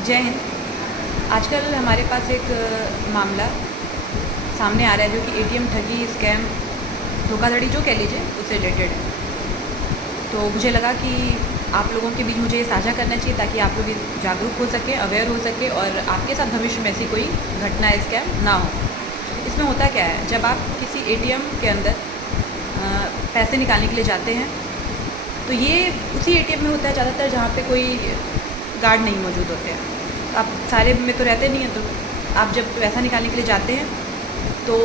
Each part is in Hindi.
जय हिंद। आजकल हमारे पास एक मामला सामने आ रहा है जो कि एटीएम ठगी, स्कैम, धोखाधड़ी जो कह लीजिए उससे रिलेटेड है। तो मुझे लगा कि आप लोगों के बीच मुझे ये साझा करना चाहिए ताकि आप लोग भी जागरूक हो सकें, अवेयर हो सके और आपके साथ भविष्य में ऐसी कोई घटना, स्कैम ना हो। इसमें होता क्या है, जब आप किसी एटीएम के अंदर पैसे निकालने के लिए जाते हैं तो ये उसी एटीएम में होता है ज़्यादातर जहाँ पे कोई गार्ड नहीं मौजूद होते हैं। तो आप सारे में तो रहते नहीं हैं, तो आप जब पैसा निकालने के लिए जाते हैं तो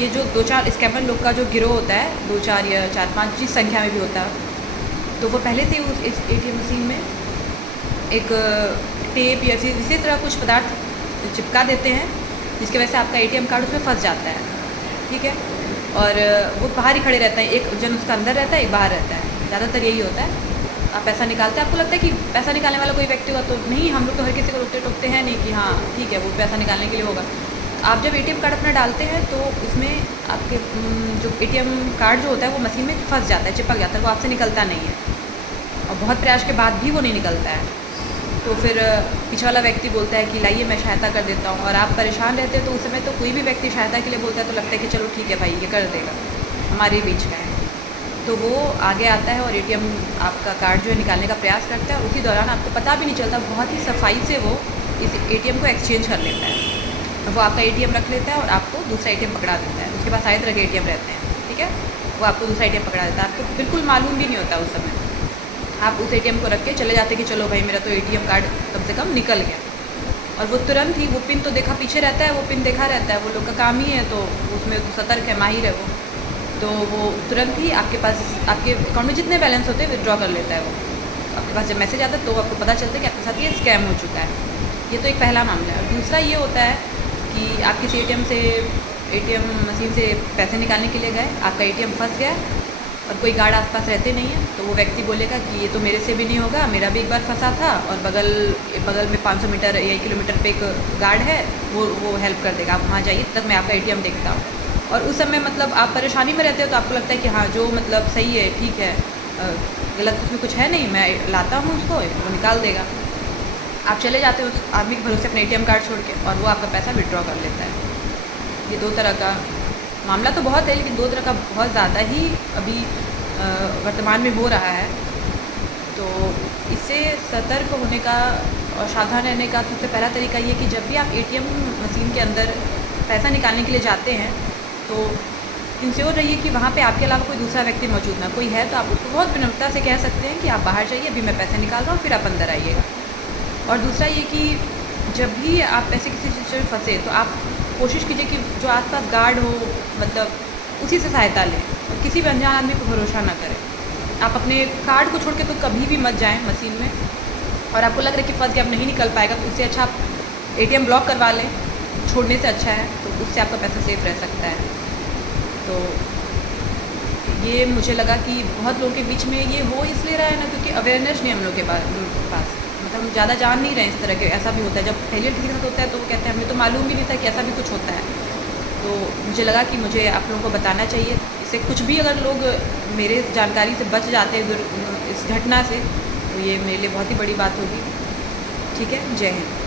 ये जो 2-4 स्कैमर लोग का जो गिरोह होता है, 2-4 या 4-5 जिस संख्या में भी होता है, तो वो पहले से ही इस एटीएम मशीन में एक टेप या इसी तरह कुछ पदार्थ चिपका देते हैं जिसकी वजह से आपका एटीएम कार्ड उसमें फंस जाता है। ठीक है, और वो बाहर ही खड़े रहते हैं, एक जन उसका अंदर रहता है, एक बाहर रहता है। ज़्यादातर यही होता है। आप पैसा निकालते हैं, आपको लगता है कि पैसा निकालने वाला कोई व्यक्ति होगा, तो नहीं, हम लोग तो हर किसी को रोकते टोकते हैं नहीं कि हाँ ठीक है वो पैसा निकालने के लिए होगा। आप जब एटीएम कार्ड अपना डालते हैं तो उसमें आपके जो एटीएम कार्ड जो होता है वो मशीन में फंस जाता है, चिपक जाता है, वो आपसे निकलता नहीं है और बहुत प्रयास के बाद भी वो नहीं निकलता है। तो फिर पीछे वाला व्यक्ति बोलता है कि लाइए मैं सहायता कर देता हूँ, और आप परेशान रहते हैं। तो उस समय तो कोई भी व्यक्ति सहायता के लिए बोलता है तो लगता है कि चलो ठीक है भाई ये कर देगा, हमारे बीच का है। तो वो आगे आता है और एटीएम आपका कार्ड जो है निकालने का प्रयास करता है, और उसी दौरान आपको पता भी नहीं चलता, बहुत ही सफाई से वो इस एटीएम को एक्सचेंज कर लेता है। वो आपका एटीएम रख लेता है और आपको दूसरा एटीएम पकड़ा देता है। उसके पास सारे तरह के एटीएम रहते हैं, ठीक है, वो आपको दूसरा एटीएम पकड़ा देता है। आपको बिल्कुल मालूम भी नहीं होता उस समय, आप उस एटीएम को रख के चले जाते कि चलो भाई मेरा तो एटीएम कार्ड कम से कम निकल गया। और वो तुरंत ही वो पिन तो देखा पीछे रहता है, वो पिन देखा रहता है, वो लोग का काम ही है, तो उसमें तो सतर्क है, माहिर है वो। तो वो तुरंत ही आपके पास आपके अकाउंट में जितने बैलेंस होते हैं विड्रॉ कर लेता है वो। आपके पास जब मैसेज आता है तो आपको पता चलता है कि आपके साथ ये स्कैम हो चुका है। ये तो एक पहला मामला है। दूसरा ये होता है कि आप किसी एटीएम मशीन से पैसे निकालने के लिए गए, आपका एटीएम फंस गया और कोई गार्ड आसपास रहते नहीं है, तो वो व्यक्ति बोलेगा कि ये तो मेरे से भी नहीं होगा, मेरा भी एक बार फंसा था, और बगल में 500 मीटर या 1 किलोमीटर पे एक गार्ड है, वो हेल्प कर देगा, आप वहाँ जाइए, तब मैं आपका एटीएम देखता हूँ। और उस समय मतलब आप परेशानी में रहते हो तो आपको लगता है कि हाँ जो मतलब सही है, ठीक है, गलत उसमें कुछ है नहीं, मैं लाता हूँ उसको, वो निकाल देगा। आप चले जाते हो उस आदमी के भरोसे अपने एटीएम कार्ड छोड़ के, और वो आपका पैसा विड्रॉ कर लेता है। ये 2 तरह का मामला तो बहुत है, लेकिन 2 तरह का बहुत ज़्यादा ही अभी वर्तमान में हो रहा है। तो इससे सतर्क होने का और सावधान रहने का सबसे पहला तरीका ये कि जब भी आप एटीएम मशीन के अंदर पैसा निकालने के लिए जाते हैं तो इंश्योर रहिए कि वहाँ पे आपके अलावा कोई दूसरा व्यक्ति मौजूद ना। कोई है तो आप उसको बहुत विनम्रता से कह सकते हैं कि आप बाहर जाइए, अभी मैं पैसे निकाल रहा हूँ, फिर आप अंदर आइएगा। और दूसरा ये कि जब भी आप पैसे किसी चीज़ में फंसे तो आप कोशिश कीजिए कि जो आसपास गार्ड हो, मतलब उसी से सहायता लें, और किसी भी अनजान आदमी पर भरोसा ना करें। आप अपने कार्ड को छोड़ के तो कभी भी मत जाएं मशीन में, और आपको लग रहा है कि फंस गया, अब नहीं निकल पाएगा, तो उससे अच्छा आप एटीएम ब्लॉक करवा लें, छोड़ने से अच्छा है, तो उससे आपका पैसा सेफ रह सकता है। तो ये मुझे लगा कि बहुत लोगों के बीच में ये हो इसलिए रहा है ना, क्योंकि अवेयरनेस नहीं हम लोग के पास, मतलब हम ज़्यादा जान नहीं रहे इस तरह के। ऐसा भी होता है जब फेलियर किसी के साथ होता है तो वो कहते हैं हमें तो मालूम भी नहीं था कि ऐसा भी कुछ होता है। तो मुझे लगा कि मुझे आप लोगों को बताना चाहिए। इससे कुछ भी अगर लोग मेरे जानकारी से बच जाते हैं इस घटना से, तो ये मेरे लिए बहुत ही बड़ी बात होगी। ठीक है, जय हिंद।